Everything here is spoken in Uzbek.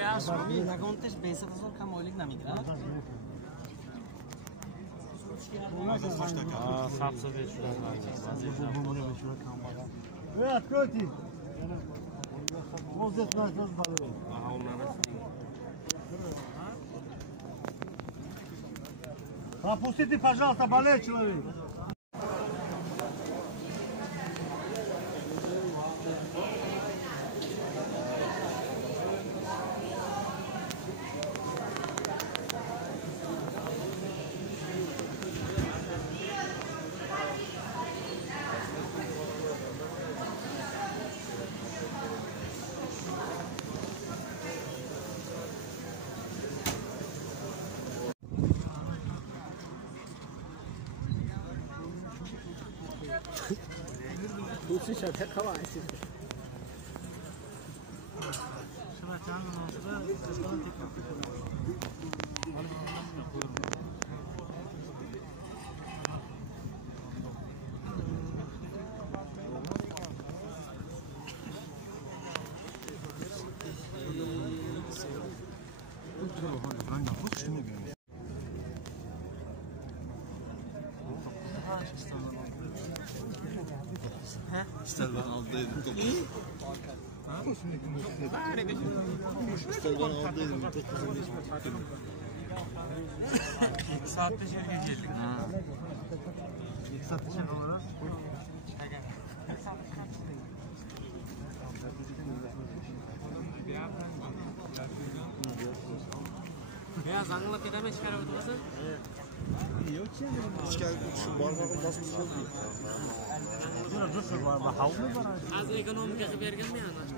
نگونتش بیست هزار کمالیک نمیگیره. Пропустите, пожалуйста, болеет человек. Lütfen şöyle kavaysın. Şuna canlı olsa da sesini tekrar. İsterden aldıydım topu. İsterden aldıydım topu. 2 saatte şerge geldik. 2 saatte şerge olarak. Ya zangla kedeme çıkarıyordu musun? Yok ki. Hiç şu barmağın basmış oldu. Dur var. Havlu var. Az ekonomik yapıp vergen mi yani?